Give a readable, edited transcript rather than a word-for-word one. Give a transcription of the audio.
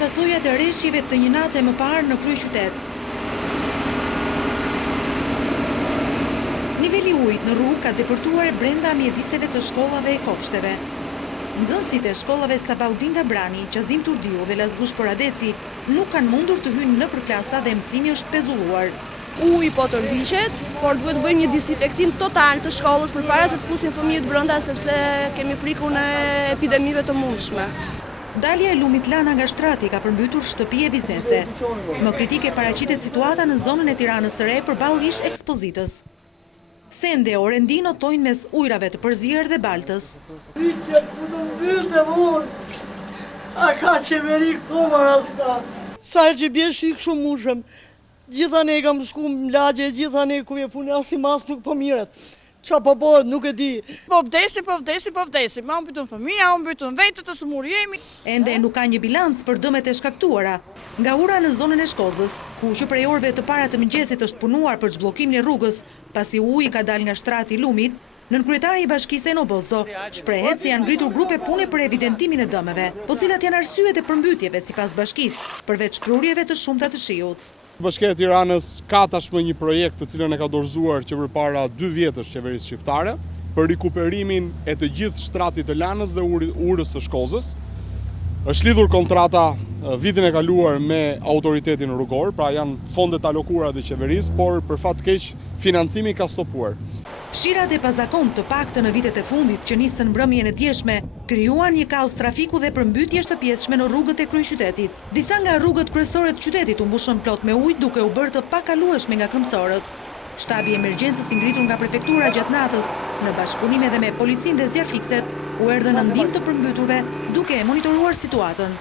pasojat e rreshjeve të një nate më parë në kryeqytet. Niveli ujit në rrugë ka depërtuar brenda mjediseve të shkollave e kopshteve. Nxënësit e shkollave Sabaudin Gabrani, Qazim Turdiu dhe Lazgush Poradeci nuk kanë mundur të hynë nëpër klasa dhe mësimi është pezulluar. Uji po të rriqet, por duhet të bëjmë një disinfektim total të shkollës përpara se të fusin fëmijët brenda sepse kemi frikun e epidemive të mundshme. Dalja e lumit Lana nga shtrati ka përmbytur shtëpi e biznese. Më kritike paraqitet situata në zonën e Tiranës së Re përballë ish ekspozitës. Sende o rendi notojnë mes ujrave të përzier dhe baltës. A ka qeveri këto marasta? Sa herë që bje shikë shumë mushëm, gjitha ne kam shku më lagje, gjitha ne ku e punë, as i mas nuk po miret. Qa po bëhet, nuk e di. Po vdesi, ma unë bytun fëmija, unë bytun vetët të sëmur jemi. Ende nuk ka një bilans për dëmet e shkaktuara. Nga ura në zonën e Shkozës, ku që prej orëve të para të mëngjesit është punuar për zhbllokimin e rrugës, pasi uji ka dal nga shtrati i lumit, nënkryetari i bashkisë Eno Bozdo shprehet se janë ngritur grupe pune për evidentimin e dëmeve, po cilat janë arsyet e përmbytjeve sipas bashkisë, përveç prurjeve të shumta të shiut. Bashkia e Tiranës ka tashmë një projekt të cilën e ka dorëzuar që përpara 2 vjetësh qeverisë shqiptare për rikuperimin e të gjithë shtratit të Lanës dhe urës së Shkozës. Është lidhur kontrata vitin e kaluar me autoritetin rrugor, pra janë fondet alokuara të qeverisë, por për fat keq financimi ka stopuar. Shirat e pazakon të paktën në vitet e fundit që nisën mbrëmjen e djeshme, krijuan një kaos trafiku dhe përmbytje shtëpieshme në rrugët e kryeqytetit. Disa nga rrugët kryesore të qytetit u mbushën plot me ujë duke u bërë të pakalueshme nga kremsorët. Shtabi i emergjencës i ngritur nga prefektura gjatë natës, në bashkëpunim edhe me policinë dhe zjarfikset, u erdhën në ndihmë të përmbyturve duke monitoruar situatën.